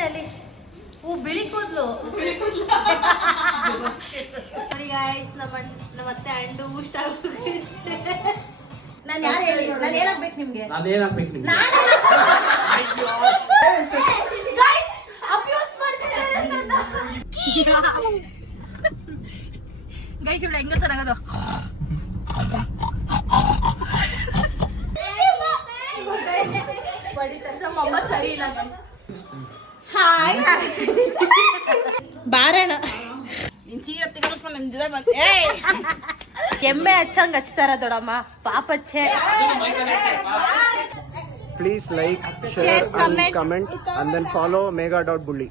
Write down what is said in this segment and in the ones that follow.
ಕಾಣ್ತಿದೆ ಅಲ್ಲಿ. ಬಿಳಿ ಕೂದ್ಲು. ನಮ್ಮ ಅತ್ತೆ ಅಂಡು ಊಷ್ಟ. ನಾನು ಯಾರು ಹೇಳಿ, ನಾನು ಏನಾಗ್ಬೇಕು ನಿಮ್ಗೆ? ಗೈಸ್ ಇವಳು ಹೆಂಗ ಚೆನ್ನಾಗದು. ನಮ್ಮಮ್ಮ ಸರಿ ಇಲ್ಲ. ಹಾಯ್ ಬಾರಣ ಎಮ್ಮೆ ಹಚ್ಚಂಗ್ ಹಚ್ತಾರ ದೊಡಮ್ಮ ಪಾಪಚ್ಚೆ. Please like, share and comment and then follow mega.bully.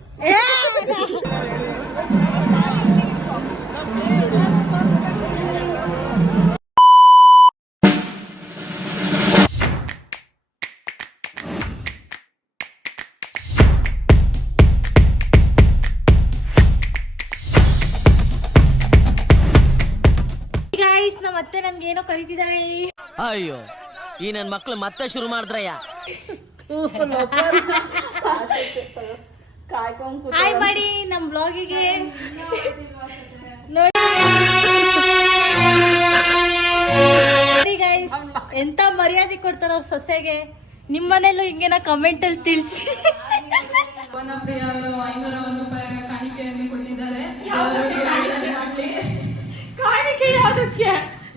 ಮತ್ತೆ ನಮ್ಗೆ ಏನೋ ಕರೀತಿದಾರೆ. ಅಯ್ಯೋ ಈ ನನ್ ಮಕ್ಳು ಮತ್ತೆ ಶುರು ಮಾಡಿದ್ರಯ್ಯ. ಹಾಯ್ ಮಾಡಿ ನಮ್ ಬ್ಲಾಗಿಗೆ ನೋಡಿ ಗೈಸ್, ಎಂತ ಮರ್ಯಾದೆ ಕೊಡ್ತಾರ ಅವ್ರ ಸೊಸೆಗೆ. ನಿಮ್ಮನೇಲೂ ಹಿಂಗೇನ ಕಮೆಂಟ್ ಅಲ್ಲಿ ತಿಳಿಸಿ. ಕಾಣಿಕೆಯನ್ನು ಕೊಟ್ಟಿದ್ದಾರೆ. ಕಾಣಿಕೆ ಯಾವುದಕ್ಕೆ?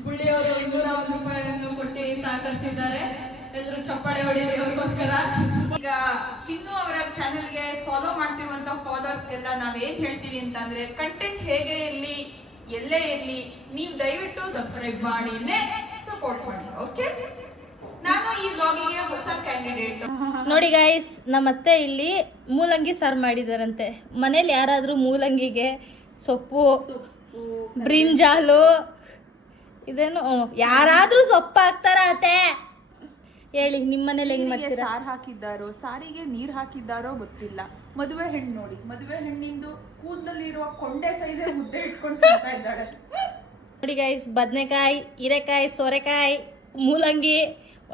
ಗುಳ್ಳಿಯವರು 201 ರೂಪಾಯಿಯನ್ನು ಕೊಟ್ಟು ಸಹಕರಿಸಿದ್ದಾರೆ. ಎಲ್ಲರೂ ಚಪ್ಪಾಳೆ ಹೊಡೆಯಲಿ ಅವ್ರಿಗೋಸ್ಕರ. ಈಗ ಚಿನ್ನು ಅವರ ಚಾನೆಲ್ಗೆ ಫಾಲೋ ಮಾಡ್ತಿರುವಂತ ಫಾಲೋವರ್ಸ್ ಎಲ್ಲ ನಾವೇನ್ ಹೇಳ್ತೀವಿ ಅಂತಂದ್ರೆ, ಕಂಟೆಂಟ್ ಹೇಗೆ ಇರ್ಲಿ ಎಲ್ಲೇ ಇರ್ಲಿ ನೀವು ದಯವಿಟ್ಟು ಸಬ್ಸ್ಕ್ರೈಬ್ ಮಾಡಿನೇ ಸಪೋರ್ಟ್ ಮಾಡಿ. ಓಕೆ, ನಾನು ಈ ಬ್ಲಾಗಿಗೆ ಹೊಸ ಕ್ಯಾಂಡಿಡೇಟ್. ನೋಡಿ ಗೈಸ್, ನಮ್ಮತ್ತೆ ಇಲ್ಲಿ ಮೂಲಂಗಿ ಸಾರು ಮಾಡಿದಾರಂತೆ. ಮನೇಲಿ ಯಾರಾದ್ರೂ ಮೂಲಂಗಿಗೆ ಸೊಪ್ಪು, ಬ್ರಿಂಜಾಲು, ಇದೇನು ಯಾರಾದ್ರೂ ಸೊಪ್ಪು ಹಾಕ್ತಾರ ಅತ್ತೆ ಹೇಳಿ? ನಿಮ್ ಮನೇಲಿ ಹೆಂಗ್ ಮಾಡ್ತೀರಾ? ಸಾರು ಹಾಕಿದ್ದಾರೋ, ಸಾರಿಗೆ ನೀರ್ ಹಾಕಿದ್ದಾರೋ ಗೊತ್ತಿಲ್ಲ. ಮದುವೆ ಹೆಣ್ಣು ನೋಡಿ, ಮದುವೆ ಹೆಣ್ಣಿಂದು ಕೂದಲಲ್ಲಿರುವ ಕೊಂಡೆ ಸೈಜ್ ಮುದ್ದೆ ಇಟ್ಕೊಂಡು ತಿಂತಾ ಇದ್ದಾಳೆ. ನೋಡಿ ಗೈಸ್, ಬದನೆಕಾಯಿ, ಹೀರೆಕಾಯಿ, ಸೋರೆಕಾಯಿ, ಮೂಲಂಗಿ,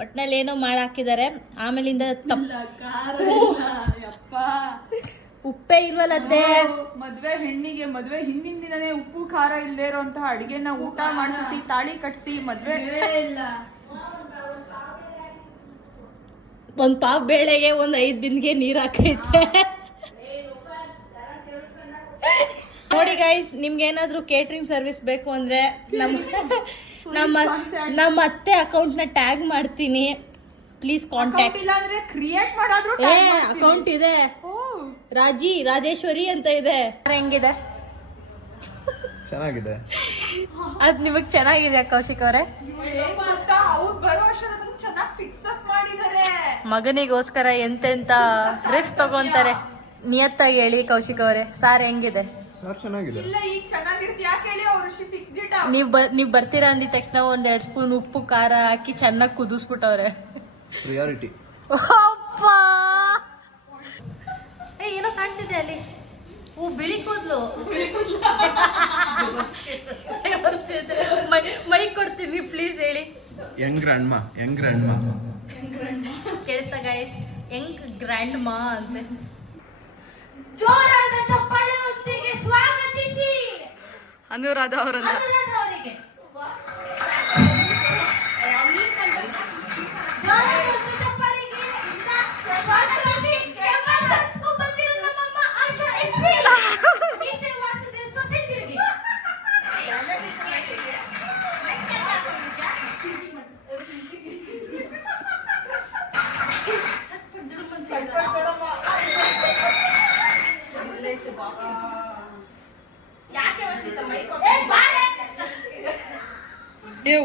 ಒಟ್ನಲ್ಲಿ ಏನೋ ಮಾಡಿ ಹಾಕಿದ್ದಾರೆ. ಆಮೇಲಿಂದ ಉಪ್ಪೇ ಇಲ್ವಲ್ಲತ್ತೆ. ಮದ್ವೆ ಹೆಣ್ಣಿಗೆ ಮದ್ವೆ ಹಿಂದಿನ ದಿನನೇ ಉಪ್ಪು ಖಾರ ಇಲ್ಲದೆ ಇರೋಂತಹ ಅಡಿಗೆನ ಊಟ ಮಾಡಿಸಿ ತಾಳಿ ಕಟ್ಸಿ ಮದ್ವೆ ಇಲ್ಲ. ಒಂದ್ ಪಾವ್ ಬೇಳೆಗೆ 5 ಬಿಂದಿಗೆ ನೀರ್ ಹಾಕೈತೆ. ನೋಡಿ ಗೈಸ್, ನಿಮ್ಗೆ ಏನಾದ್ರು ಕೇಟರಿಂಗ್ ಸರ್ವಿಸ್ ಬೇಕು ಅಂದ್ರೆ ನಮ್ಮ ಅತ್ತೆ ಅಕೌಂಟ್ ನ ಟ್ಯಾಗ್ ಮಾಡ್ತೀನಿ, ಪ್ಲೀಸ್ ಕಾಂಟ್ಯಾಕ್ಟ್. ಇಲ್ಲಾಂದ್ರೆ ಕ್ರಿಯೇಟ್ ಮಾಡೋದ್ರು ಅಕೌಂಟ್ ಇದೆ, ರಾಜೇಶ್ವರಿ ಅಂತ ಇದೆ. ಹೆಂಗಿದೆ? ಚೆನ್ನಾಗಿದೆ. ಅದ್ ನಿಮಗ್ ಚೆನ್ನಾಗಿದೆ ಕೌಶಿಕ್ ಅವರೇ? ಮಗನಿಗೋಸ್ಕರ ಎಂತೆಂತ ರಿಸ್ಕ್ ತಗೊಂತಾರೆ. ನಿಯತ್ತಾಗಿ ಹೇಳಿ ಕೌಶಿಕ್ ಅವರೇ, ಸಾರ್ ಹೆಂಗಿದೆ? ನೀವ್ ಬರ್ತೀರಾ ಅಂದಿದ ತಕ್ಷಣ 1-2 ಸ್ಪೂನ್ ಉಪ್ಪು ಖಾರ ಹಾಕಿ ಚೆನ್ನಾಗಿ ಕುದಿಸ್ಬಿಟ್ಟವ್ರೆ. ಪ್ರಿಯಾರಿಟಿ. ಏನೋ ಕಾಣ್ತಿದೆ ಅಲ್ಲಿ. ಬಿಳಿ ಕೂದ್ಲು. ಮೈ ಕೊಡ್ತೀನಿ ಪ್ಲೀಸ್ ಹೇಳಿ. ಯಂಗ್ ಗ್ರ್ಯಾಂಡ್ ಮಾ ಕೇಳಿಸ್ತಾ ಗೈಸ್? ಯಂಗ್ ಗ್ರ್ಯಾಂಡ್ ಮಾ ಅಂತೆ. ಜೋರಾದ ಚಪ್ಪಾಳೆಯೊಂದಿಗೆ ಸ್ವಾಗತಿಸಿ ಅನುರಾಧ ಅವರನ್ನ.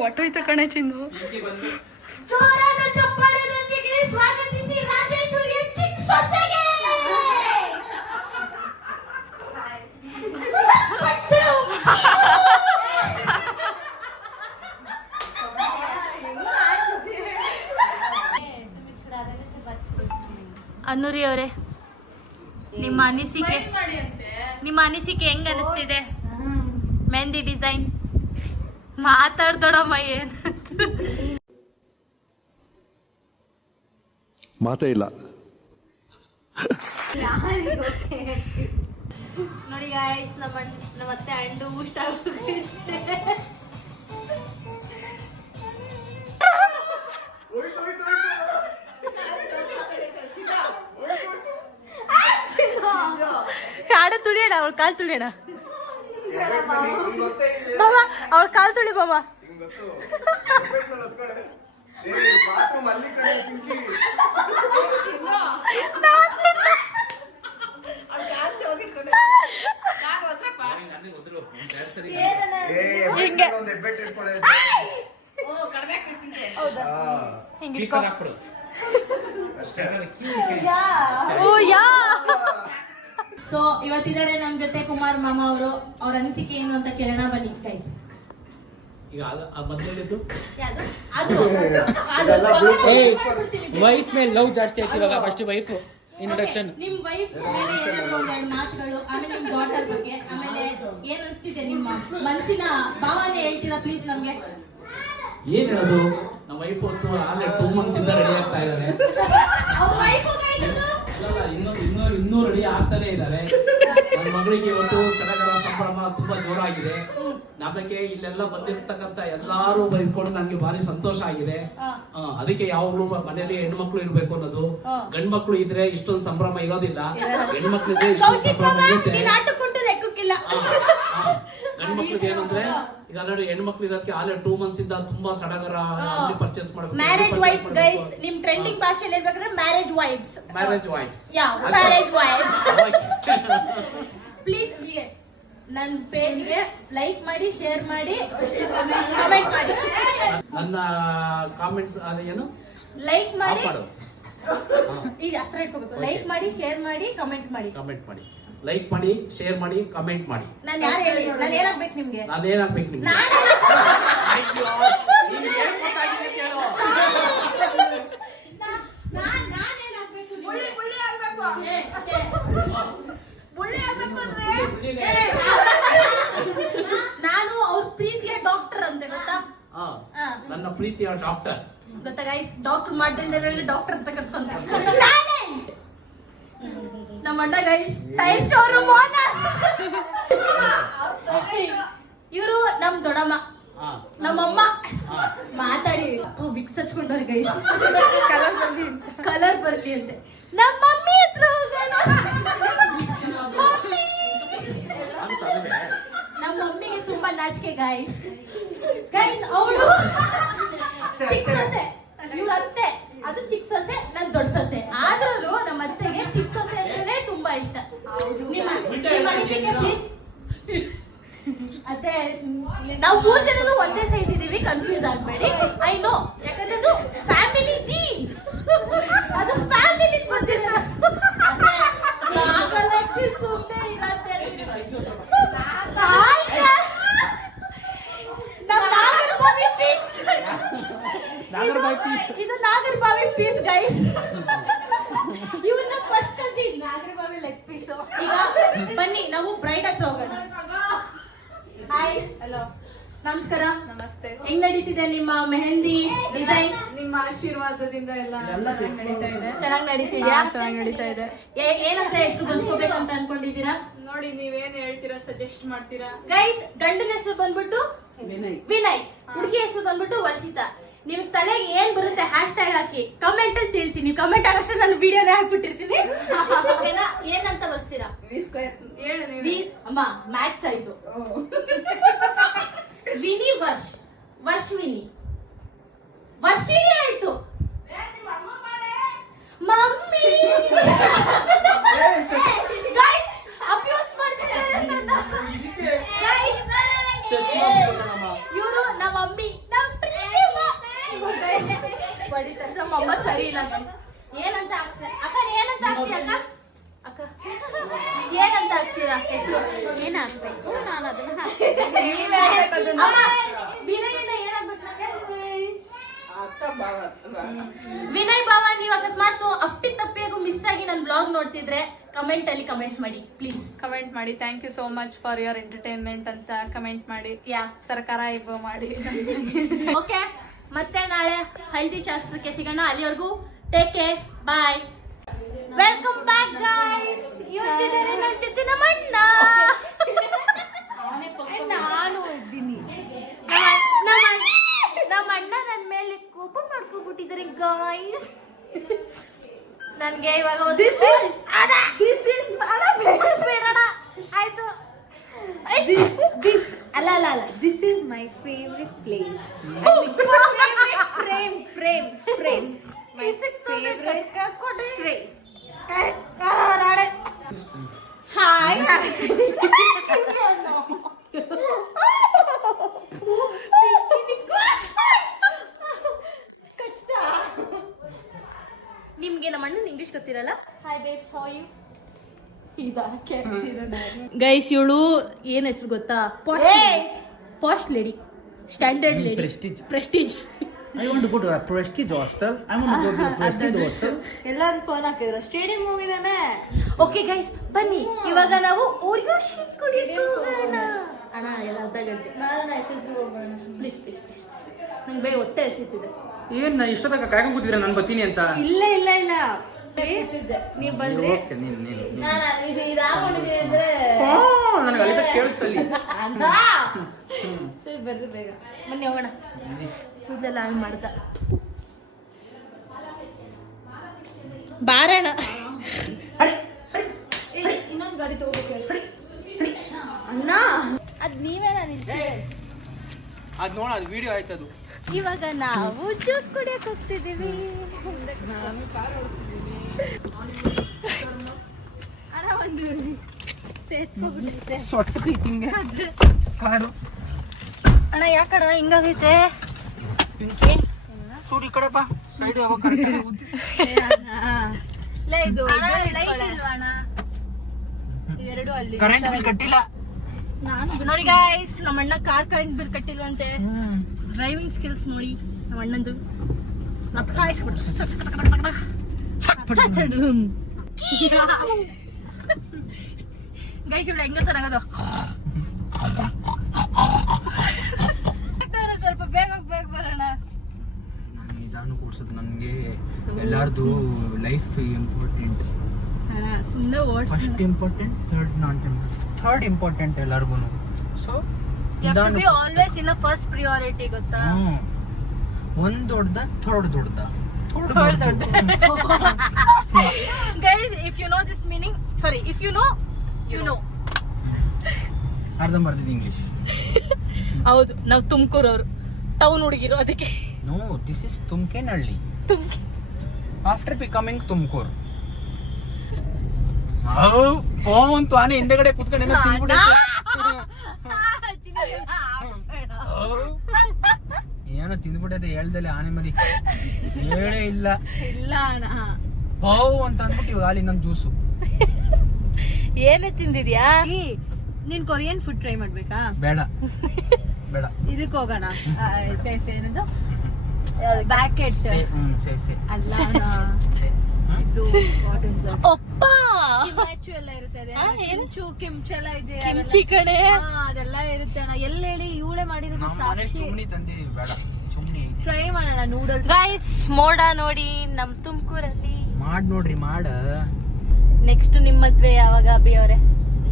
ಒಟ್ಟೋಯ್ತು ಕಣೆ ಚಿಂದು. ಜೋರಾದ ಚಪ್ಪಾಳೆಯೊಂದಿಗೆ ಸ್ವಾಗತಿಸಿ ರಾಜೇಶ್ವರಿಯ ಚಿಕ್ಕ ಸೊಸೆಗೆ. ಅನ್ನೂರಿ ಅವರೇ, ನಿಮ್ಮ ಅನಿಸಿಕೆ ಹೆಂಗ ಅನಿಸ್ತಿದೆ? ಮೆಹಂದಿ ಡಿಸೈನ್ ಮಾತಾಡ್ದೋಡಮ್ಮ. ಏನ್ ಮಾತೇ ಇಲ್ಲ. ನೋಡಿ ಗಾಯ್ಸ್, ನಮ್ಮ ಅತ್ತೆ ಅಂಡು ಊಷ್ಟ ಕಾಡ ತುಳಿಯೋಣ, ಅವಳ ಕಾಲ್ ತುಳಿಯೋಣ ಬಾಬಾ, ಅವಳ ಕಾಲ್ ತುಳಿ ಬಾಬಾ. ಹಿಂಗೆ ಹಿಂಗಿಟ್ಕೊ. ಸೊ ಇವತ್ತಿದ್ದಾರೆ ನಮ್ ಜೊತೆ ಕುಮಾರ್ ಮಾಮ ಅವರು. ಅವ್ರ ಅನಿಸಿಕೆ ಏನು ಅಂತ ಕೇಳೋಣ ಬನ್ನಿ ಗೈಸ್. ವೈಫ್ ಮೇಲೆ ಲವ್ ಜಾಸ್ತಿ ಆಯ್ತು ಇವಾಗ. First wife introduction. ನಿಮ್ ವೈಫ್ ಮೇಲೆ ಏನಾದ್ರು ಒಂದೆರಡು ಮಾತುಗಳು, ಆಮೇಲೆ ನಿಮ್ ಡಾಟರ್ ಬಗ್ಗೆ, ಆಮೇಲೆ ಏನ್ ಅನ್ಸ್ತಿದೆ ನಿಮ್ಮ ಮನ್ಸಿನ ಭಾವನೆ ಹೇಳ್ತೀರಾ ಪ್ಲೀಸ್ ನಮ್ಗೆ? ಏನ್ ಹೇಳೋದು, ನಮ್ಮ ವೈಫ್ ಹೊತ್ತು ಆಲ್ರೆಡಿ 2 months ಇಂದ ರೆಡಿ ಆಗ್ತಾ ಇದಾರೆ. ಅವ್ರ ವೈಫ್ ಇನ್ನೂ ರೆಡಿ ಆಗ್ತಾನೆ ಇದ್ದಾರೆ. ನನ್ನ ಮಗಳಿಗೆ ಇವತ್ತು ಸಡಗರ ಸಂಭ್ರಮ ತುಂಬಾ ಜೋರಾಗಿದೆ. ನಮಗೆ ಇಲ್ಲೆಲ್ಲ ಬಂದಿರ್ತಕ್ಕಂತ ಎಲ್ಲಾರು ಬೈಕೊಂಡು ನನ್ಗೆ ಭಾರಿ ಸಂತೋಷ ಆಗಿದೆ. ಅದಕ್ಕೆ ಯಾವಾಗ್ಲೂ ಮನೆಯಲ್ಲಿ ಹೆಣ್ಮಕ್ಳು ಇರ್ಬೇಕು ಅನ್ನೋದು. ಗಂಡ್ ಮಕ್ಳು ಇದ್ರೆ ಇಷ್ಟೊಂದು ಸಂಭ್ರಮ ಇರೋದಿಲ್ಲ, ಹೆಣ್ಮಕ್ಳು ಇದ್ರೆ ಇಷ್ಟೊಂದು ಸಂಭ್ರಮ ಇರುತ್ತೆ. ಗಂಡ್ ಮಕ್ಳಿಗೆ ಏನಂದ್ರೆ ಈಗ ನೋಡಿ, ಹೆಣ್ಮಕ್ಳು ಇರೋದಕ್ಕೆ ಆಲ್ರೆಡಿ 2 months ಇಂದ ತುಂಬಾ ಸಡಗರ ಪರ್ಚೇಸ್ ಮಾಡಬೇಕು. ಮ್ಯಾರೇಜ್ ವೈಫ್ ಗೈಸ್, ನಿಮ್ ಟ್ರೆಂಡಿಂಗ್ ಭಾಷೆಯಲ್ಲಿ ಹೇಳ್ಬೇಕಂದ್ರೆ marriage wives. Marriage wives, marriage wives. Please ನನ್ನ ಪೇಜ್ಗೆ ಲೈಕ್ ಮಾಡಿ, ಶೇರ್ ಮಾಡಿ, ಕಮೆಂಟ್ ಮಾಡಿ. ನನ್ನ ಕಾಮೆಂಟ್ಸ್ ಏನು ಲೈಕ್ ಮಾಡಿ, ಈಗ ಹತ್ರ ಇಟ್ಕೋಬೇಕು. ಲೈಕ್ ಮಾಡಿ, ಶೇರ್ ಮಾಡಿ, ಕಮೆಂಟ್ ಮಾಡಿ. ಕಮೆಂಟ್ ಮಾಡಿ, ಲೈಕ್ ಮಾಡಿ, ಶೇರ್ ಮಾಡಿ, ಕಮೆಂಟ್ ಮಾಡಿ. ನಾನು ಯಾರು ಹೇಳಿ, ನಾನು ಏನಾಗ್ಬೇಕು ನಿಮ್ಗೆ? ನಾನು ಏನಾಗ್ಬೇಕು ನಿಮ್ಗೆ? ನಾನು ಅವ್ರ ಪ್ರೀತಿಯ ಡಾಕ್ಟರ್ ಅಂತ ಗೊತ್ತಾ? ನನ್ನ ಪ್ರೀತಿಯ ಡಾಕ್ಟರ್ ಗೊತ್ತಾ ಗೈಸ್? ಡಾಕ್ಟರ್ ಮಾಡಿದ್ರೆ ಡಾಕ್ಟರ್ ಅಂತ ಕರ್ಸ್ಕೊಂತಾರೆ. ಟ್ಯಾಲೆಂಟ್ ನಮ್ಮ ಅಣ್ಣ ಗೈಸ್, ಟೈರ್ ಶೋರೂಮ್ ಓನರ್. ಇವರು ನಮ್ ದೊಡ್ಡಮ್ಮ, ನಮ್ಮಮ್ಮ. ಮಾತಾಡಿ ವಿಕ್ಸ್ ಹಚ್ಕೊಂಡವ್ರೆ ಗೈಸ್, ಕಲರ್ ಬರ್ಲಿ ಅಂತೆ. ನಮ್ಮ ಮಮ್ಮಿ ಹತ್ರ ಹೋಗೋಣ. ನಮ್ಮ ಮಮ್ಮಿಗೆ ತುಂಬಾ ನಾಚಿಕೆ ಗೈಸ್. ಅವಳು ಚಿಕ್ಕ ಸೊಸೆ, ಇವ್ರ ಅತ್ತೆ ಅದು ಚಿಕ್ಕ ಸೊಸೆ, ನನ್ ದೊಡ್ಡ ಸೊಸೆ. ಆದ್ರೂ ನಮ್ಮ ಅತ್ತೆಗೆ ಚಿಕ್ಕ ಸೊಸೆ ಅಂದ್ರೆ ತುಂಬಾ ಇಷ್ಟ. ನಿಮ್ಮ ಅನಿಸಿಕೆ ಪ್ಲೀಸ್. ಅತ್ತೆ, ನಾವು 3 ಜನನು ಒಂದೇ ಸೈಜ್ ಇದೀವಿ, ಕನ್ಫ್ಯೂಸ್ ಆಗ್ಬೇಡಿ. ಐ ನೋ, ಯಾಕಂದ್ರೆ ಅದು ಫ್ಯಾಮಿಲಿ ಜೀನ್ಸ್, ಅದು ಫ್ಯಾಮಿಲಿ ಬಂದಿರೋ ಸುಮ್ಮನೆ ಇರತ್ತೆ. ನಾಗರಬಾವಿ ಪೀಸ್, ಇದು ನಾಗರಬಾವಿ ಪೀಸ್ ಗೈಸ್. ಇವನ್ನ first cousin Nagarbhavi leg piece. ಈಗ ಬನ್ನಿ ನಾವು ಬ್ರೈಡ್ ಹತ್ರ ಹೋಗೋಣ. ಹಾಯ್, ಹಲೋ, ನಮಸ್ಕಾರ. ನಮಸ್ತೆ. ಹೆಂಗ್ ನಡೀತಿದೆ ನಿಮ್ಮ ಮೆಹಂದಿ ಡಿಸೈನ್? ನಿಮ್ಮ ಆಶೀರ್ವಾದದಿಂದ ಎಲ್ಲ ನಡೀತಾ ಇದೆ. ಚೆನ್ನಾಗಿ ನಡೀತಿದ್ಯಾ? ಚೆನ್ನಾಗಿ ನಡೀತಾ ಇದೆ. ಏನಂತ ಹೆಸರು ಬಸ್ಕೋಬೇಕಂತ ಅನ್ಕೊಂಡಿದೀರಾ? ನೋಡಿ, ನೀವೇನ್ ಹೇಳ್ತೀರಾ, ಸಜೆಸ್ಟ್ ಮಾಡ್ತೀರಾ? ಗೈಸ್, ಗಂಡನ ಹೆಸರು ಬಂದ್ಬಿಟ್ಟು ವಿನಯ್, ಹುಡುಗಿ ಹೆಸರು ಬಂದ್ಬಿಟ್ಟು ವರ್ಷಿತಾ. ನಿಮ್ಗೆ ತಲೆಗೆ ಏನ್ ಬರುತ್ತೆ ಹ್ಯಾಶ್ ಟ್ಯಾಗ್ ಹಾಕಿ ಕಮೆಂಟ್ ಅಲ್ಲಿ ತಿಳಿಸಿ. ನೀವು ಕಮೆಂಟ್ ಆಗಷ್ಟು ನಾನು ವಿಡಿಯೋನೇ ಹಾಕ್ಬಿಟ್ಟಿರ್ತೀನಿ. ಏನಂತ ಬರ್ತೀರಾ? ಹೇಳು ನೀವು. ಅಮ್ಮ ಮ್ಯಾಥ್ಸ್ ಆಯ್ತು. ವಿನಿ ವರ್ಷಿಣಿ ಆಯ್ತು. ಮಮ್ಮಿ ಗೈಸ್ ಅಬ್ಯೂಸ್ ಮಾಡ್ತಿದ್ದಾರೆ. ಇವರು ನಮ್ಮ ಮಮ್ಮಿ, ನಮ್ಮ ಬಡಿತಾರೆ. ನಮ್ಮ ಅಮ್ಮ ಸರಿ ಇಲ್ಲ ಗೈಸ್. ಏನಂತ ಹಾಕ್ತಾರೆ ಅಕ್ಕ? ಏನಂತ ಹಾಕ್ತೀಯ ಅಕ್ಕ? ಏನಂತ ಹಾಕ್ತೀರಾ ಹೆಸರು? ಏನ್ ಹಾಕ್ಬೇಕು? ನಾನು ಅದನ್ನ ವಿನಯಿಂದ ಏನಾಗ್ಬೇಕು? ವಿನಯ್ ಭಾವ, ನೀವು ಅಕಸ್ಮಾತ್ ಅಪ್ಪಿತಪ್ಪಿಯಾಗೂ ಮಿಸ್ ಆಗಿ ನನ್ನ ಬ್ಲಾಗ್ ನೋಡ್ತಿದ್ರೆ ಕಮೆಂಟ್ ಅಲ್ಲಿ ಕಮೆಂಟ್ ಮಾಡಿ ಪ್ಲೀಸ್. ಕಮೆಂಟ್ ಮಾಡಿ. Thank you so much for your entertainment ಅಂತ ಕಮೆಂಟ್ ಮಾಡಿ. ಸರ್ಕಾರ ಇಬ್ಬ ಮಾಡಿ. ಓಕೆ, ಮತ್ತೆ ನಾಳೆ ಹಳದಿ ಶಾಸ್ತ್ರಕ್ಕೆ ಸಿಗೋಣ. ಅಲ್ಲಿವರೆಗೂ take care, bye. Welcome back guys. ಇವತ್ತಿದ್ದಾರೆ ನನ್ನ ಜೊತೆ ನಮ್ಮ ಅಣ್ಣ. ನಾನು ಇದ್ದೀನಿ. ನಮ್ಮ ಅಣ್ಣ ನನ್ನ ಮೇಲೆ ಕೋಪ ಮಾಡ್ಕೊಬಿಟ್ಟಿದ್ದಾರೆ ಗೈಸ್. ನನ್ಗೆ ಇವಾಗ ಆಯ್ತು. ಅಲ್ಲ this is my favourite place. Frame hi ನಿಮ್ಗೆ ನಮ್ಮ ಅಣ್ಣನ ಇಂಗ್ಲಿಷ್ ಗೊತ್ತಿರಲ್ಲ. Hi babes, how are you? Guys, ಇವಳು ಏನ್ ಹೆಸರು ಗೊತ್ತಾ? Past lady, standard lady, Prestige. I want to go to a prestige hostel. I want to go to a prestige hostel. ಎಲ್ಲರೂ phone ಹಾಕಿದ್ರು. ಸ್ಟೇಡಿಯಂ ಹೋಗಿದ್ದಾನೆ. ಓಕೆ ಗೈಸ್, ಬನ್ನಿ ಇವಾಗ ನಾವು ಓರಿಯೋ ಶೇಕ್ ಕುಡಿಯೋಕೆ ಹೋಗೋಣ. ಅಣ್ಣ ಎಲ್ಲ ಅರ್ಧ ಗಂಟೆ. ಪ್ಲೀಸ್ ನಂಗೆ ಬೇಗ ಹೊಟ್ಟೆ ಹಸಿತಿದೆ. ಏನ್ ಇಷ್ಟೊತ್ತಾಗ ಕಾಯ್ಕೊಂಡು ಕೂತಿದ್ರೆ ನಾನು ಬರ್ತೀನಿ ಅಂತ? ಇಲ್ಲ ನೀವ್ ಬಂದ್ರೆ ಹೋಗ್ತೀನಿ ನೀನು. ನಾನು ಇದು ಹಾಕೊಂಡಿದ್ದೀನಿ ಅಂದ್ರೆ ನನಗೆ ಅಲ್ಲಿ ಕೇಳಿಸ್ತಲ್ಲಿ. ಸರಿ ಬರ್ರಿ ಬೇಗ ಬನ್ನಿ ಹೋಗೋಣ. ಕೂದಲೆಲ್ಲ ಹಾಳು ಮಾಡ್ದ. ಬಾರಣ. ಇನ್ನೊಂದು ಗಾಡಿ ತಗೋಬೇಕು ಅಣ್ಣ. ಅದ್ ನೀವೇನ ನಿಲ್ಸಿದ್ರೆ? ಅದ್ ನೋಡ, ಅದು ವಿಡಿಯೋ ಆಯ್ತದು. ಇವಾಗ ನಾವು ಜ್ಯೂಸ್ ಕುಡಿಯಕ್ ಹೋಗ್ತಿದೀವಿ. ಅಣ್ಣ ಒಂದು ಸೇರ್ಸ್ಕೊಬಿಟ್ಟಿದ್ದೆ. ಸೊಟ್ಟೈತಿಂಗೆ ಕಾರು. ಅಣ್ಣ ಯಾಕಣ್ಣ ಹಿಂಗಾಗೈತೆ? ಚೂಡಿ ಕಡೆ ಬಾ, ಸೈಡ್ ಯಾವಾಗ ಇದು ಲೈಟ್ ಇಲ್ವಾ ಅಣ್ಣ? ಎರಡು ಅಲ್ಲಿ ಕರೆಂಟ್ ಬಿಲ್ ಕಟ್ಟಿಲ್ಲ. ನೋಡಿ ಗೈಸ್, ನಮ್ಮ ಅಣ್ಣ ಕಾರ್ ಕರೆಂಟ್ ಬಿಲ್ ಕಟ್ಟಿಲ್ವಂತೆ. ಡ್ರೈವಿಂಗ್ ಸ್ಕಿಲ್ಸ್ ನೋಡಿ ನಮ್ಮ ಅಣ್ಣಂದು. ಗೈಸ್ ಇವಳು ಹೆಂಗ ಚೆನ್ನಾಗದು. ಸ್ವಲ್ಪ ಬೇಗ ಬರೋಣ. ನಾನು ನಿಧಾನ ಕೂಡ್ಸೋದು. ನನಗೆ ಎಲ್ಲಾರ್ದು ಲೈಫ್ ಇಂಪಾರ್ಟೆಂಟ್. ಸುಮ್ಮನೆ ಓಡಿಸ್. ಫಸ್ಟ್ ಇಂಪಾರ್ಟೆಂಟ್, ಥರ್ಡ್ ಇಂಪಾರ್ಟೆಂಟ್ ಎಲ್ಲರಿಗೂ. So always in first priority, ಗೊತ್ತಾ? ಒಂದ್ ದೊಡ್ಡದ, ಥರ್ಡ್ ದೊಡ್ಡದ. Guys, if you know this meaning, sorry, if you know you know. ಅರ್ಧಂಬರ್ಧ ಇಂಗ್ಲಿಷ್. ಹೌದು, ನಾವು ತುಮಕೂರವರು, ಟೌನ್ ಹುಡುಗಿರು, ಅದಕ್ಕೆ. No, this is Tumkenahalli. After becoming Tumakuru. ಅಂತೂ ಆನೆ ಹಿಂದೆಗಡೆ ಕುತ್ಕೊಂಡು ಏನೋ ತಿನ್ಬಿಟ್ಟೈತೆ. ಏನೋ ತಿಂದ್ಬಿಟ್ಟೈತೆ ಹೇಳ್ದಲ್ಲಿ ಆನೆ ಮರಿ. ಹೇಳೇ ಇಲ್ಲ ಅಣ್ಣ. ಪಾವು ಅಂತ ಅಂದ್ಬಿಟ್ಟು ಇವಾಗ ಹಾಲಿ ನಮ್ ಜ್ಯೂಸು. ಏನೇ ತಿಂದಿದ್ಯಾ? ನೀನ್ ಕೊರಿಯನ್ ಫುಡ್ ಟ್ರೈ ಮಾಡ್ಬೇಕಾ? ಬೇಡ ಇದಕ್ಕೆ ಹೋಗೋಣ. ಏನದು ಬ್ಯಾಕ್ ಹೆಡ್ ಅಲ್ಲ ಇದು ವಾಟ್ ಇಸ್ ದಟ್? ಒಪ್ಪ ಕಿಮ್ಚು ಎಲ್ಲ ಇರುತ್ತೆ. ಕಿಮ್ಚು ಎಲ್ಲ ಇದೆ. ಕಿಮ್ಚಿ ಕಡೆ ಅದೆಲ್ಲ ಇರುತ್ತೆ ಅಣ್ಣ. ಎಲ್ಲಿ ಹೇಳಿ? ಇವಳೇ ಮಾಡಿರೋದು. ಸಾಕ್ಷಿ ಚುಮ್ನಿ ತಂದಿದೀವಿ. ಬೇಡ ಚುಮ್ನಿ ಟ್ರೈ ಮಾಡೋಣ. ನೂಡಲ್ಸ್. ಗೈಸ್, ಮೋಡ ನೋಡಿ ನಮ್ ತುಮಕೂರಲ್ಲಿ. ಮಾಡ್ ನೋಡ್ರಿ ಮಾಡ. ನೆಕ್ಸ್ಟ್ ನಿಮ್ ಮದ್ವೆ ಯಾವಾಗ ಅಭಿ ಅವರೇ?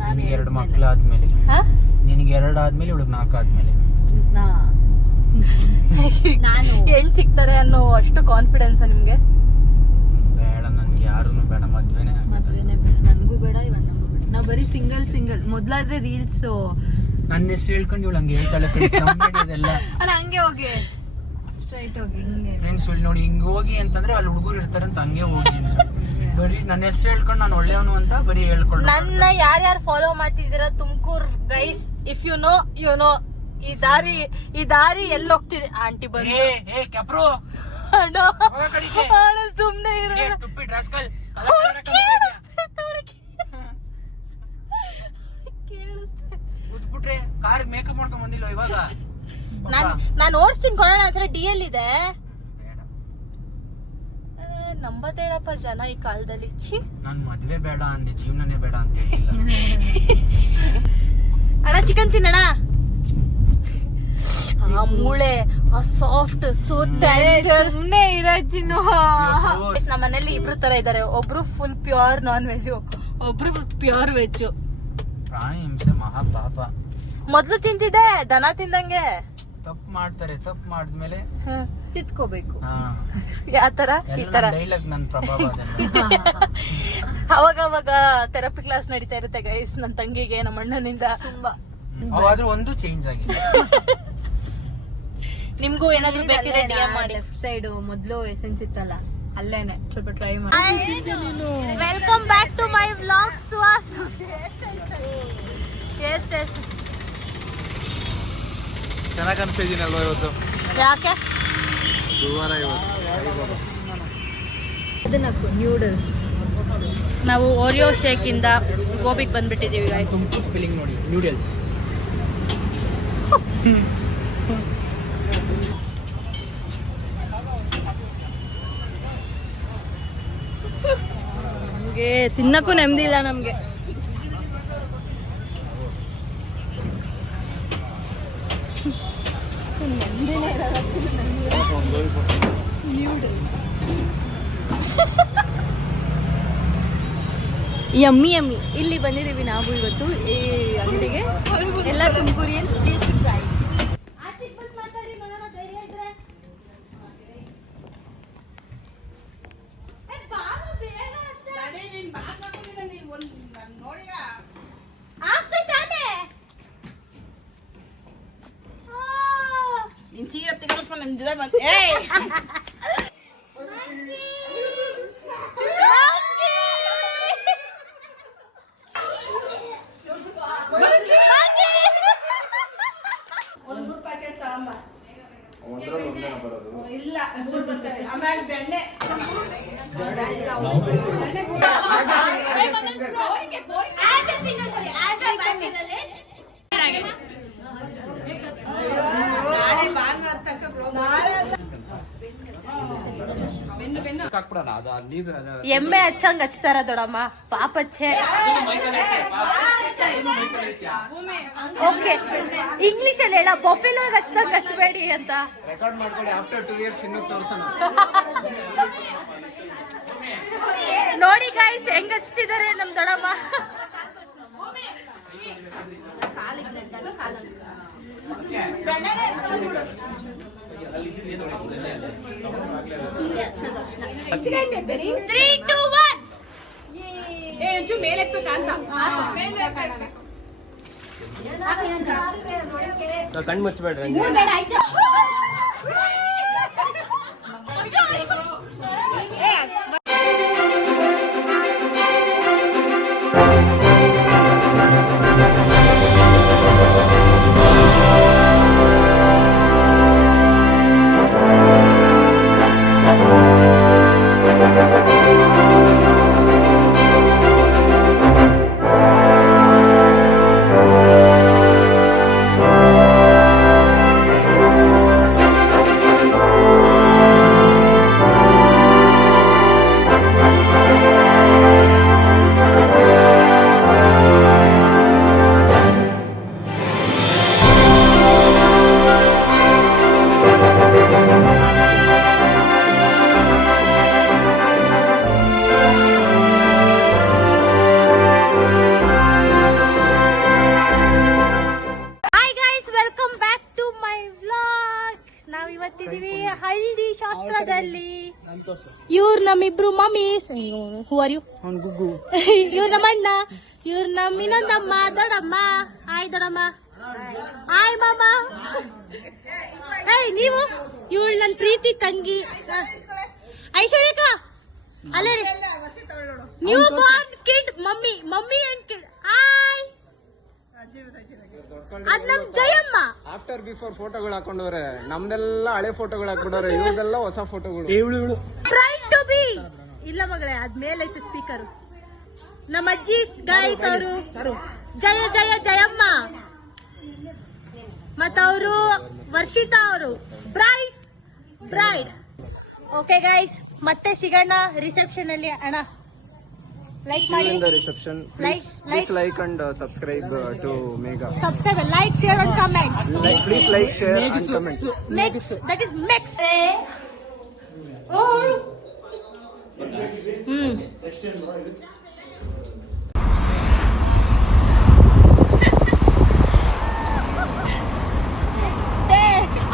ನಿನಗೆ 2 ಮಕ್ಳು ಆದ್ಮೇಲೆ. ನಿನಗೆ 2 ಆದ್ಮೇಲೆ ಇವಳಿಗೆ 4 ಆದ್ಮೇಲೆ. ನಾನು ಹೆಣ್ ಸಿಗ್ತಾರೆ ಅನ್ನೋ ಅಷ್ಟು ಕಾನ್ಫಿಡೆನ್ಸ್ ನಿಮ್ಗೆ? ಬೇಡ, ನನ್ಗೆ ಯಾರು ಬೇಡ. ಮದ್ವೆನೇ ನನ್ಗೂ ಬೇಡ, ಇವಣ್ಣಗೂ ಬೇಡ. ನಾವ್ ಬರೀ ಸಿಂಗಲ್. ಮೊದ್ಲಾದ್ರೆ ರೀಲ್ಸ್ ನನ್ನ ಹೆಸರು ಹೇಳ್ಕೊಂಡು ಇವಳು ಹಂಗೆ ಹೇಳ್ತಾಳೆ. ಇದೆಲ್ಲ ಅಣ್ಣ ಹಂಗೆ ಹೋಗಿ ಸ್ಟ್ರೈಟ್ ಹೋಗಿ ಹಿಂಗೆ ಫ್ರೆಂಡ್ಸ್ ನೋಡಿ, ಹಿಂಗ್ ಹೋಗಿ ಅಂತಂದ್ರೆ ಅಲ್ಲಿ ಹುಡುಗರು ಇರ್ತಾರೆ ಅಂತ ಹಂಗೆ ಹೋಗಿ. ಬರೀ ನನ್ನ ಹೆಸರು ಹೇಳ್ಕೊಂಡು ನಾನು ಒಳ್ಳೆಯವನು ಅಂತ ಬರೀ ಹೇಳ್ಕೊಂಡು. ನನ್ನ ಯಾರ್ಯಾರು ಫಾಲೋ ಮಾಡ್ತಿದ್ದೀರಾ Tumkur guys, if you know you know. ಈ ದಾರಿ ಎಲ್ಲಿ ಹೋಗ್ತಿದೆ? ಆಂಟಿ ಬಂದು ಕೆಪ್ರು ಸುಮ್ನೆ ಇರೋ. ಉದ್ಬಿಟ್ರೆ ಕಾರ್ ಮೇಕಪ್ ಮಾಡ್ಕೊಂಡ್ ಬಂದಿಲ್ಲ ಇವಾಗ. ನಾನು ಓಡಿಸ್ತೀನಿ ಕೊಡೋಣ. ಹತ್ರ ಡಿ.ಎಲ್ ಇದೆ. ನಂಬತ್ತೇ ಇಲ್ಲಪ್ಪ ಜನ ಈ ಕಾಲದಲ್ಲಿ. ನಾನ್ ಮದ್ವೆ ಬೇಡ ಅಂದೆ, ಜೀವನನೇ ಬೇಡ ಅಂತ. ಅಣ್ಣ ಚಿಕನ್ ತಿನ್ನೋಣ. ಆ ಮೂಳೆ ಸಾಫ್ಟ್ ಸೊ ಸುಮ್ನೆ ಇರೋಜಿನ ನಮ್ಮ ಮನೇಲಿ ಇಬ್ರು ತರ ಇದಾರೆ. ಒಬ್ರು ಫುಲ್ ಪ್ಯೂರ್ ನಾನ್ ವೆಜ್, ಒಬ್ರು ಪ್ಯೂರ್ ವೆಜ್. ಪ್ರಾಣಿ ಹಿಂಸೆ ಮಹಾ ಪಾಪ. ಮೊದ್ಲು ತಿಂತಿದ್ದೆ ದನ ತಿಂದಂಗೆ. ತಪ್ಪು ಮಾಡ್ತಾರೆ, ತಪ್ಪು ಮಾಡಿದ್ಮೇಲೆ ತಿತ್ಕೋಬೇಕು. ಯಾತರ ಈ ತರ ಡೈಲಾಗ್ ನನ್ ಪ್ರಭಾವ ಅವಾಗ ಥೆರಪಿ ಕ್ಲಾಸ್ ನಡೀತಾ ಇರುತ್ತೆ ಗೈಸ್ ನನ್ನ ತಂಗಿಗೆ ನಮ್ಮ ಅಣ್ಣನಿಂದ. ತುಂಬಾ ಅವಾದ್ರೂ ಒಂದು ಚೇಂಜ್ ಆಗಿದೆ. ನಿಮ್ಗೂ ಏನಾದ್ರು ಬೇಕಿದ್ರೆ DM ಮಾಡಿ. ಲೆಫ್ಟ್ ಸೈಡ್ ಮೊದ್ಲು ಎಸೆನ್ಸ್ ಇತ್ತಲ್ಲ ಅಲ್ಲೇನೆ ಸ್ವಲ್ಪ ಟ್ರೈ ಮಾಡಿ. Welcome back to my vlog Suhas. ಚೆನ್ನಾಗಿ ಅನ್ಸಿದ್ದೀನಿ ಅಲ್ವಾ ಇವತ್ತು? ಯಾಕೆ ಗುರುವಾರ ಇವತ್ತು. ಅದನ್ನ ನ್ಯೂಡಲ್ಸ್. ನಾವು ಓರಿಯೋ ಶೇಕ್ ಇಂದ ಗೋಬಿಗೆ ಬಂದ್ಬಿಟ್ಟಿದೀವಿ guys. ಸ್ಪೆಲ್ಲಿಂಗ್ ನೋಡಿ, ನ್ಯೂಡಲ್ಸ್. ನಮ್ಗೆ ತಿನ್ನಕ್ಕೂ ನೆಮ್ಮದಿ ಇಲ್ಲ ನಮ್ಗೆ. Yummy yummy. ಇಲ್ಲಿ ಬಂದಿದ್ದೀವಿ ನಾವು ಇವತ್ತು ಈ ಅಂಗಡಿಗೆ. ಎಲ್ಲ ತುಮಕೂರಿಯನ್ಸ್ ಪ್ಲೀಸ್ ಟ್ರೈ. ಎಮ್ಮೆ ಹಚ್ಚಂಗ್ ಹಚ್ತಾರ ದೊಡಮ್ಮ ಪಾಪಚ್ಚೆ. ಓಕೆ ಇಂಗ್ಲಿಷ್ ಅಲ್ಲಿ ಹೇಳ ಬೊಫೆಲೋಗ್ ಹಚ್ದಂಗ್ ಹಚ್ಬೇಡಿ ಅಂತ. ರೆಕಾರ್ಡ್ ಮಾಡ್ಕೊಳ್ಳಿ. ಆಫ್ಟರ್ 2 years ಇನ್ನೂ ತೋರ್ಸೋಣ. ನೋಡಿ ಗೈಸ್ ಹೆಂಗ್ ಹಚ್ತಿದಾರೆ ನಮ್ ದೊಡಮ್ಮ. ಕಣ್ಣು ಮುಚ್ಚಬೇಡ್ರಿ. ಹಳ್ಳಿ ಶಾಸ್ತ್ರದಲ್ಲಿ. ಇವ್ರು ನಮ್ಮಿಬ್ರು ಮಮ್ಮೀಸ್. Who are you? ಇವ್ರು ನಮ್ಮ ಅಣ್ಣ, ಇವ್ರು ನಮ್ಮ ಇನ್ನೊಂದಮ್ಮ ದೊಡ್ಡಮ್ಮ. ಹಾಯ್ ದೊಡ್ಡಮ್ಮ. ಹಾಯ್ ಮಾಮ. ಏಯ್ ನೀವು? ಇವಳು ನನ್ನ ಪ್ರೀತಿ ತಂಗಿ ಐಶ್ವರ್ಯಕ್ಕ. ಅಲ್ಲೇ new Born kid mummy, mummy and kid. Hi. ಅದ್ ನಮ್ ಜಯಮ್ಮ. ಆಫ್ಟರ್ ಬಿಫೋರ್ ಫೋಟೋಗಳು ಹಾಕೊಂಡವ್ರೆ. ನಮ್ದೆಲ್ಲ ಹಳೆ ಫೋಟೋಗಳು ಹಾಕೊಂಡವ್ರೆ, ಇವ್ರದೆಲ್ಲ ಹೊಸ ಫೋಟೋಗಳು. Trying to be. ಇಲ್ಲ ಮಗಳೇ ಅದ್ಮೇಲೆ ಐತೆ ಸ್ಪೀಕರ್. ನಮ್ಮ ಅಜ್ಜಿ ಗಾಯ್ಸ್ ಅವರು ಜಯ ಜಯ ಜಯಮ್ಮ. ಮತ್ತವರು ವರ್ಷಿತಾ ಅವರು ಬ್ರೈಡ್. ಓಕೆ ಗೈಸ್ ಮತ್ತೆ ಸಿಗೋಣ ರಿಸೆಪ್ಷನ್ ಅಲ್ಲಿ. ಅಣ್ಣ ಲೈಕ್ See ಮಾಡಿ you in the reception. Please like and subscribe to Mega. Subscribe like share and comment Please like, share and comment. Mix that is mix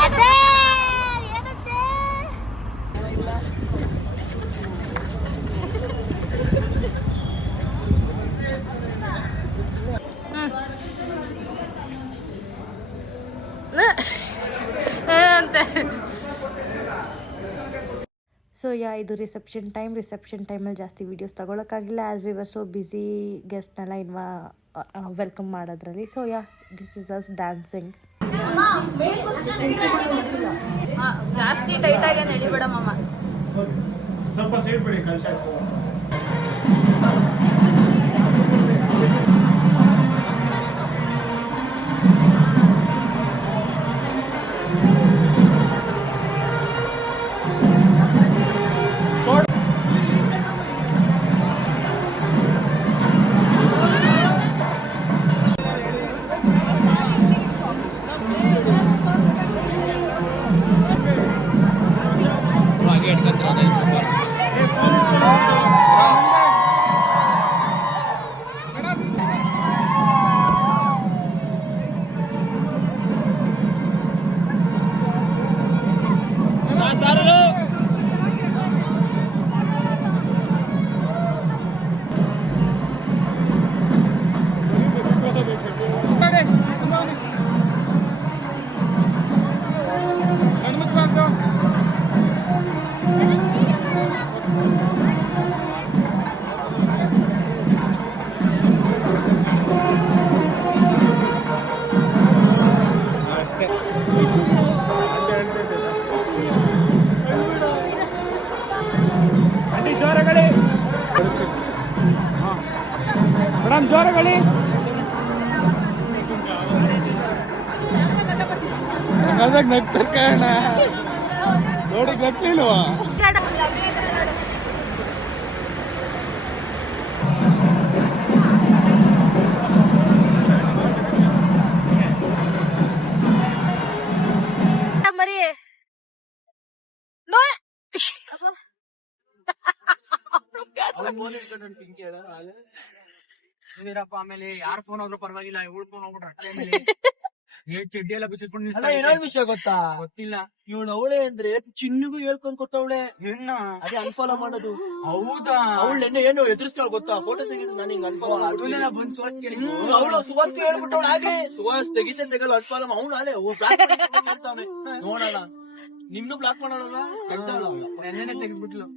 ಅದೇ ಏನಂತೆ so ಇದು reception ಟೈಮಲ್ಲಿ ಜಾಸ್ತಿ ವೀಡಿಯೋಸ್ ತಗೊಳಕ್ಕಾಗಿಲ್ಲ as we were so busy ಗೆಸ್ಟ್ನೆಲ್ಲ welcome ಮಾಡೋದ್ರಲ್ಲಿ. So this is us dancing. ಜಾಸ್ತಿ tight ಆಗಿ ನಡಿಬೇಡ ಮಾಮ. ಸ್ವಲ್ಪ ಸೈಡ್ ಬಿಡಿ ಕಳ್ಸ. ಮೇಡಮ್ ಜೋರಗಳಿ ನಗ್ತಾರೆ ಕಾರಣ ನೋಡಿ ಗಟ್ಲಿಲ್ವಾ. ಮರಿ ವೀರಪ್ಪ ಆಮೇಲೆ ಯಾರ್ ಫೋನ್ ಆದ್ರೂ ಪರವಾಗಿಲ್ಲ ಇವಳು ಫೋನ್ ಹೋಗ್ಬಿಟ್ರೆ ಅಷ್ಟೇ ಮೇಲೆ ಚಡ್ಡಿ ಎಲ್ಲ ಬಿಚ್ಚಿಟ್ಕೊಂಡು ಇನ್ನೊಂದ್ ವಿಷಯ ಗೊತ್ತಾ? ಗೊತ್ತಿಲ್ಲ. ಇವಳು ಅವಳೆ ಅಂದ್ರೆ ಚಿನ್ನಿಗೂ ಹೇಳ್ಕೊಂಡ್ ಕೊಟ್ಟವಳೆ ಹೆಣ್ಣ ಅದೇ ಅನ್ಫಾಲೋ ಮಾಡೋದು. ಹೌದಾ? ಅವಳು ನೆನ್ನೆ ಏನು ಎದುರಿಸ್ತಾಳ ಗೊತ್ತಾ? ಫೋಟೋ ತೆಗೆದು ನಾನು ಹಿಂಗ್ ಅನ್ಫಾಲೋ ಅದನ್ನೆಲ್ಲ ಬಂದ್ ಸುವರ್ಣ ಕೇಳಿದ್ದು. ಅವಳು ಸುವಾಸ್ ಹೇಳ್ಬಿಟ್ಟವಳು ಆಗ್ಲೇ ಸುವಾಸ್ ತೆಗಲ್ಲ ಅನ್ಫಾಲೋ ಅವಳು ಅಲ್ಲೇ ಮಾಡ್ತಾವನೆ. ನೋಡೋಣ ನಿಮ್ನು ಬ್ಲಾಕ್ ಮಾಡೋಣ ನೆನ್ನೆನೆ ತೆಗೆದ್ಬಿಟ್ಲು.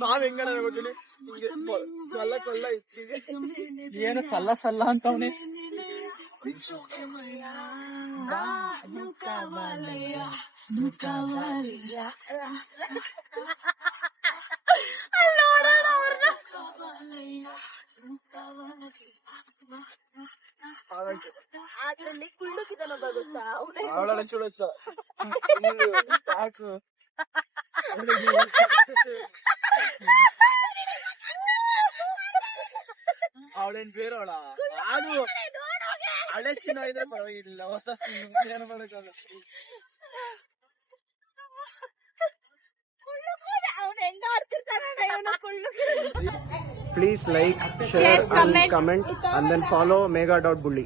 ನಾವ್ ಹೆಂಗ ಗೊತ್ತಿಲ್ಲ ಸಲ್ಲ ಕೊಲ್ಲ ಏನು ಸಲ್ಲ ಸಲ್ಲ ಅಂತವನೆ. ಅದ್ರಲ್ಲಿ ಕುಳ್ಳುಕಿದನ ಗೊತ್ತಾ? ಅವಳ ಚುಳಸ ಸಾಕು ಅವಳೇನ್ ಬೇರೆವಳ ಅದು ಹಳೆ ಚಿನ್ನ ಇದ್ರೆ ಪರವಾಗಿಲ್ಲ, ಹೊಸ ಏನು ಮಾಡಕ್ಕಾಗಲ್ಲ. Please like, share and comment and then follow mega.bully.